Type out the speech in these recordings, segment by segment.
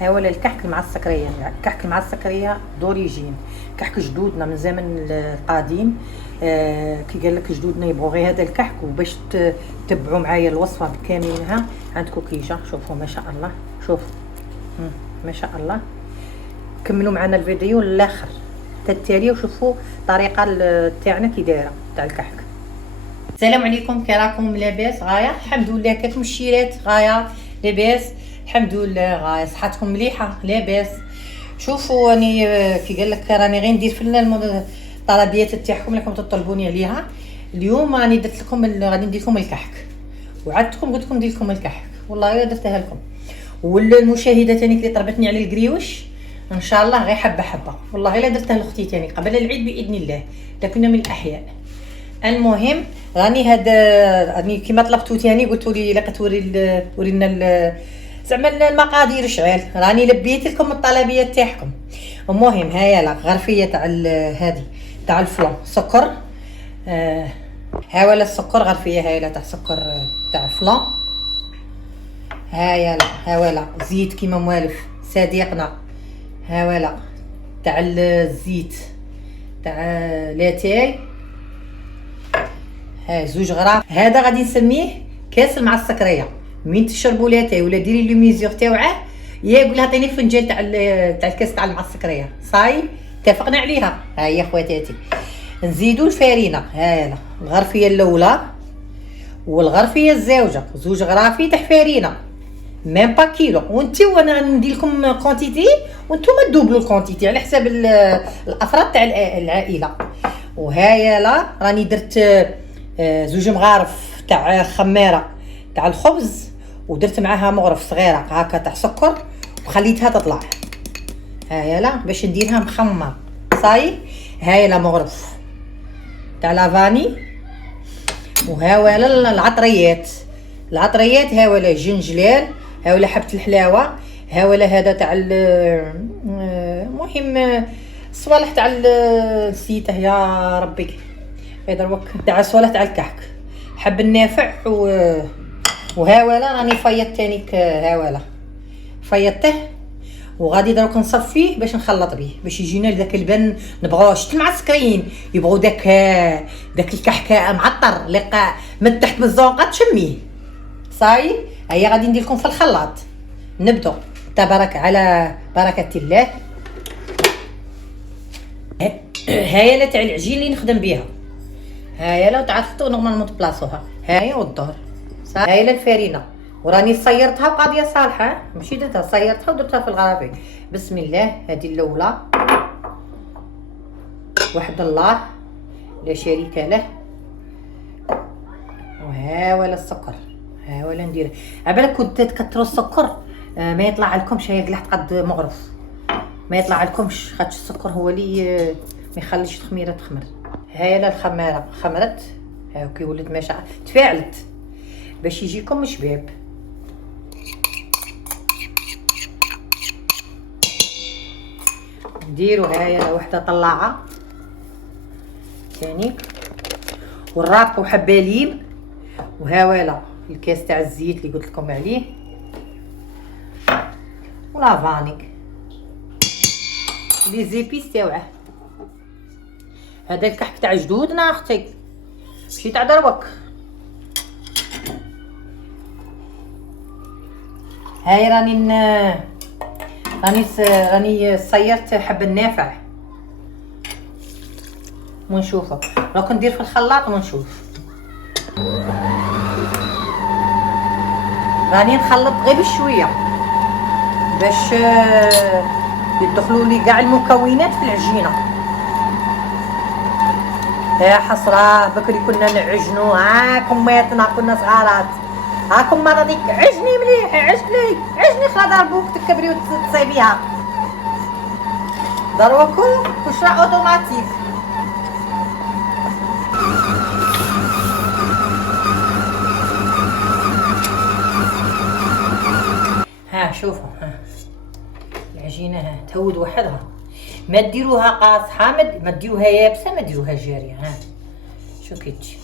ها ولا الكحك المعسكريه. الكحك المعسكريه دوريجين، كحك جدودنا من زمن القديم. كي قال لك جدودنا يبغوا غير هذا الكحك. وباش تتبعوا معايا الوصفه بكاملها عندكم كيجه. شوفوا ما شاء الله، شوفوا ما شاء الله. كملوا معنا الفيديو للاخر تالي وشوفوا الطريقه تاعنا كي دايره تاع الكحك. السلام عليكم، كي راكم؟ لاباس غايه؟ الحمد لله. كيفكم الشيرات؟ غايه لاباس الحمد لله. غايه صحتكم مليحه؟ لاباس. شوفوا اني كي قال لك راني غير ندير في الطلبيات تاعكم اللي راكم تطلبوني عليها. اليوم راني درت لكم غادي ندير لكم الكحك، وعدتكم قلت لكم ندير لكم الكحك، والله الا درتها لكم. والمشاهده تاني اللي طلبتني على القريوش ان شاء الله غير حبه حبه، والله الا درتها لاختي تاني قبل العيد باذن الله، لكن من الاحياء. المهم راني كيما طلبتو تاني قلتوا لي لا ورينا زعما المقادير شعال، راني لبيت لكم الطلبيات تاعكم. المهم هيا لا غرفيه تاع هذه تاع الفلان سكر. ها ولا السكر غرفيه هاي لا تاع سكر تاع الفلان. هايا لا ها ولا زيت كيما موالف صديقنا. ها ولا تاع الزيت تاع لاتاي. ها زوج غراف. هذا غادي نسميه كاس المعسكريه. من تشربوا لاتاي ولا ديري لي ميزور تاوعه يقول عطيني فنجان تاع الكاس تاع المعسكريه. صاي اتفقنا عليها. ها هي خواتاتي نزيدوا الفارينه. ها لا الغرفيه الاولى والغرفيه الزوجه زوج غرافي تاع فارينه ميم با كيلو. وانتي وانا ندير لكم كونتيتي وانتوما دوبلو الكونتيتي على حساب الافراد تاع العائله. وهايا لا راني درت زوج مغارف تاع خماره تاع الخبز، ودرت معاها مغرف صغيره هكا تاع سكر وخليتها تطلع. هايا لا باش نديرها مخمر. صاي هايا لا مغرف تاع لافاني. وها ولا العطريات ها ولا جنجلال، ها ولا حبه الحلاوه، ها ولا هذا تاع المهم الصوالح تاع نسيته يا ربي يضربك تاع الصوالح تاع الكحك، حب النافع. وها ولا راني فيضت تانيك. ها ولا فيضته وغادي دروك نصفيه باش نخلط به باش يجينا داك البن. نبغوا شت المعسكريين يبغوا داك الكحك معطر اللي من تحت من الزنقه تشميه. صاي هيا غادي ندير لكم في الخلاط. نبدو تبارك على بركه الله. هايا لا تاع العجين اللي نخدم بها. هايا لا تعرفتوا نورمالمون تبلاصوها. هايا والدور. هايا لا الفارينه وراني صيرتها وقاضيه صالحه، ماشي درتها صيرتها ودرتها في الغرافي. بسم الله. هذه الاولى وحد الله لا شريك له. وها ولا السكر. ها ولا ندير عبالك كنت تكثروا السكر ما يطلع لكمش. هي قلعت قد مغرف ما يطلع لكمش خاطش السكر هو اللي ما يخليش الخميره تخمر. هاي لا الخماره خمرت. ها كي ولات ماشي تفاعلت باش يجيكم شباب. نديروا هاي وحده طلاعه ثاني والرابطه وحبالين. وها ولا الكاس تاع الزيت اللي قلت لكم عليه ولافانيك لي زيبيس تاوعه. هذا الكحك تاع جدودنا اختي ماشي تاع دروك. هاي راني صيرت حب النافع ونشوفه. راك ندير في الخلاط ونشوف. راني نخلط غير بشويه باش يدخلوا لي كاع المكونات في العجينه. يا حسره بكري كنا نعجنوا. هاكم ماتنا كنا صغارات. هاكم مرة ديك عجني مليح عجني خلا ضربوك تكبري وتصيبيها. ضربوكو كشرة اوتوماتيك. ها شوفوا العجينه ها تهود وحدها. ما ديروها قاصحه ما ديروها يابسه ما ديروها جاريه. ها شو كيتجي.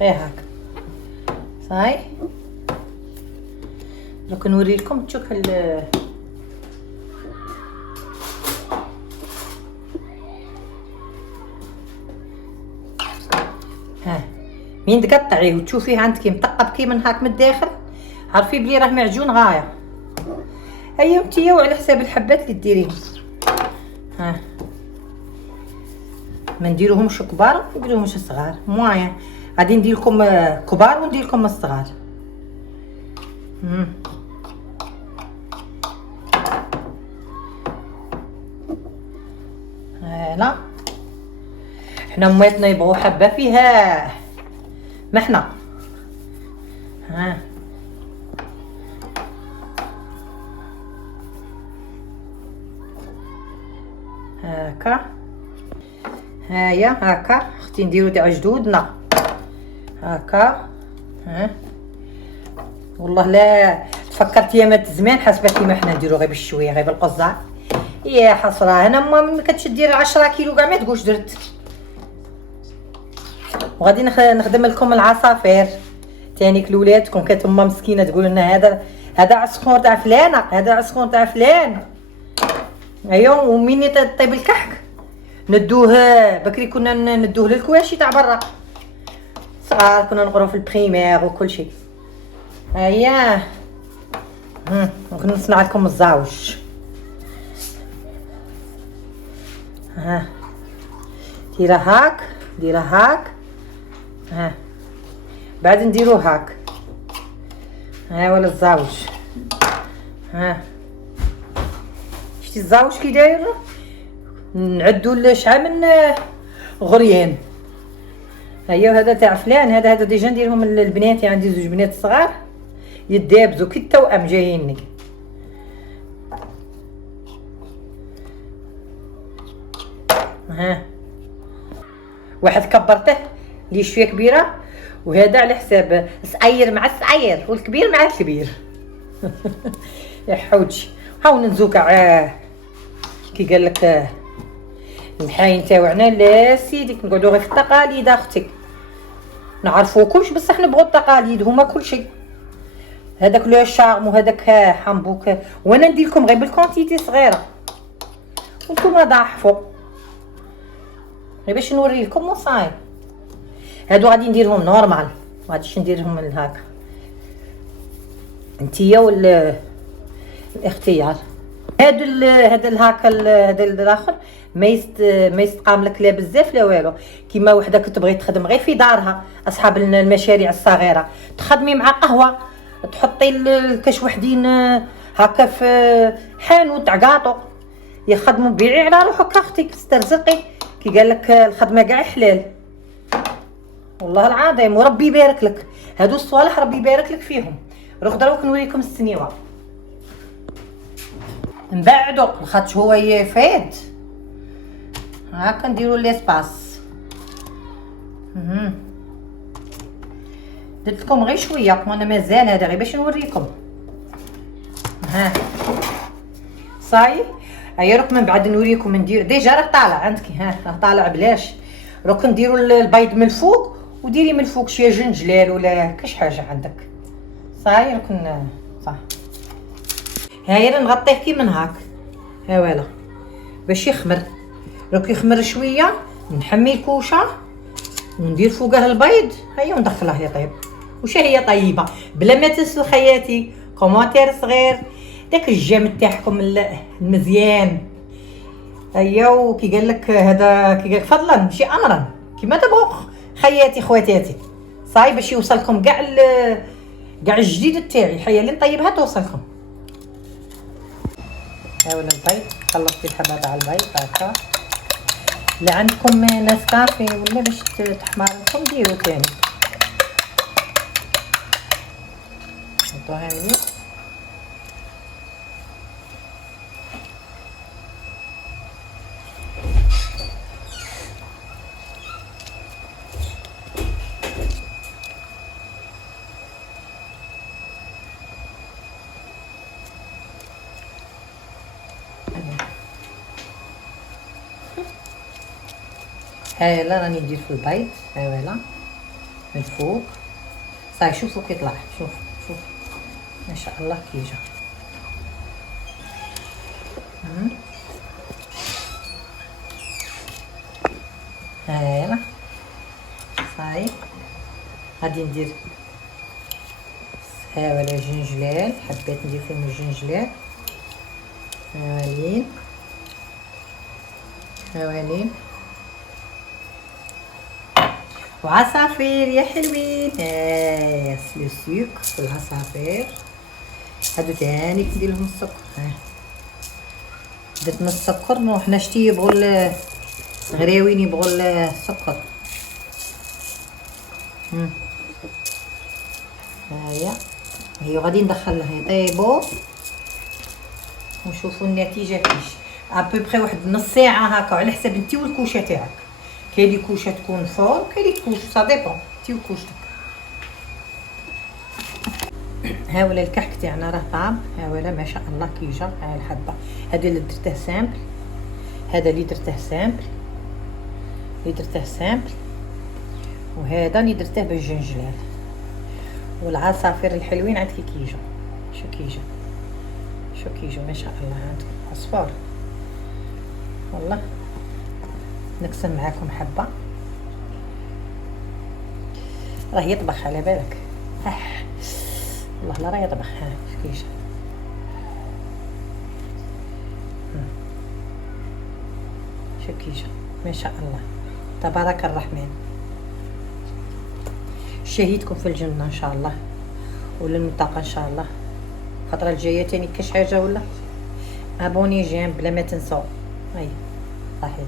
غير هاك صاي. دوك نوريلكم تشوف ها مين تقطعيه وتشوفيه عندك مطقب كي من هاك من الداخل، عرفي بلي راه معجون غايه. هيا انتيا وعلى حساب الحبات اللي ديريهم. ها ما نديروهمش كبار وما نديروهمش صغار، موين غادي ندير لكم كبار وندير لكم الصغار. هلا حنا مواتنا يبغوا حبه فيها محنا. ها هاكا هايا هاكا اختي نديرو تاع جدودنا هاكا. ها والله لا تفكرت ايامات زمان، حسبت لي ما حنا نديرو غير بالشويه غير بالقزع. يا حسره انا ما كنتش دير 10 كيلو كاع ما تقولش درت. وغادي نخدم لكم العصافير تانيك لولادكم. كانت امه مسكينه تقول لنا هذا عصفور تاع فلانه، هذا عصفور تاع فلان. ايوا ومين طيب الكحك ندوه بكري كنا ندوه للكواشي تاع برا صغار، كنا نقراو في البريمير وكل شيء. هيا ممكن نصنع لكم الزاوج. ها ديرها هاك ديرها هاك. ها بعد نديرو هاك. ها ولا الزاوج. ها شتي الزاوج كي داير، نعدو شحال من غريان. هيا هذا تاع فلان، هذا ديجا نديرهم للبنات، عندي زوج بنات صغار يدابزو كي التوأم جاييني. ها واحد كبرته لي شويه كبيره، وهذا على حساب صعير مع الصعير والكبير مع الكبير. يا حوجي هاو نزوكا كي قال لك الحاين تاوعنا. لا سيدي نقعدوا غير في التقاليد اختي، نعرفوا كلش بصح نبغوا التقاليد هما كل شيء. هذاك لو شارم وهذاك حنبوك، وانا ندير لكم غير بالكونتيتي صغيره وانتم ضاحفوا غير باش نوري لكم وصاي. هادو غادي نديرهم نورمال، ما غاديش نديرهم من هكا. انتيا الاختيار. هذا الهاكا هذا الاخر ما يستقام لك لا بزاف لا والو. كيما وحده كتبغي تخدم غير في دارها، اصحاب المشاريع الصغيره، تخدمي مع قهوه، تحطي الكاش وحدين هكا في حانوت تاع كاطو يخدموا. بيعي على روحك اختي تسترزقي. كي قال لك الخدمه كاع حلال والله العظيم، وربي يبارك لك. هادو الصوالح ربي يبارك لك فيهم. روح دروك نوريكم السنيوه نبعدو خاطش هو يفيد. هاكا نديرو ليسباس. درت لكم غير شويه وانا مازال هذا غير باش نوريكم. ها صاي. هيا روك من بعد نوريكم ندير ديجا راه طالع عندك. ها راه طالع بلاش. روك نديرو البيض من الفوق وديري من الفوق شويه جنجلال ولا كاش حاجه عندك. صاي روك صح. هايا نغطيه كي من هاك. ها فوالا باش يخمر. روك يخمر شويه نحمي الكوشه وندير فوقه البيض. هيا وندخله يطيب. وش هي طيبه. بلا ما تنسوا خياتي كومونتير صغير داك الجيم تاعكم المزيان. هيا وكي قال لك هذا كي قال فضلا ماشي امرا كيما تبغوا خياتي خواتاتي. صاي باش يوصلكم كاع الجديد تاعي. حيا اللي نطيبها توصلكم. ها ولا البيض خلصت الحبه تاع البيض هكا. اللي عندكم نسكافي ولا باش تحمر لكم ديروا تاني. حطوها هنا. ها يلا راني ندير في البيض. ها فوالا من فوق. صاي شوفوا كيطلع، شوف شوف ما شاء الله كي جا. هايلا صاي. غادي ندير ها ولا جنجلال، حبيت ندير فيهم الجنجلال. هاولين هاولين وعصافير يا حلوين. لو سكر في العصافير هادو تاني كندير لهم السكر. درت من السكر. نو حنا شتي يبغوا غريوين يبغوا السكر. هاهي هي غادي ندخلها يطيبوا ونشوفوا النتيجه كيش. ابوبخي واحد نص ساعه هكا على حسب انت والكوشه تاعك. كاين لي كوشه تكون فور كاين لي كوش سا ديبون انت وكوشتك. ها ولا الكحك تاعنا راه طاب. ها ولا ما شاء الله كي جا. ها الحبه هذا اللي درته سامبل، هذا اللي درته سامبل، وهذا اللي درته بالجنجلال والعصافير الحلوين. عندك كي جا. شو كي جا ما شاء الله. عندكم اصفر والله. نقسم معاكم حبه. راه يطبخ على بالك. والله لا راه يطبخ. شو كي جا. شو كي جا ما شاء الله تبارك الرحمن. شهيتكم في الجنه ان شاء الله ولا المنطقه ان شاء الله. الخطره الجايه تاني كاش حاجه ولا ابوني جيم بلا ما تنسوا. هاي صحيت.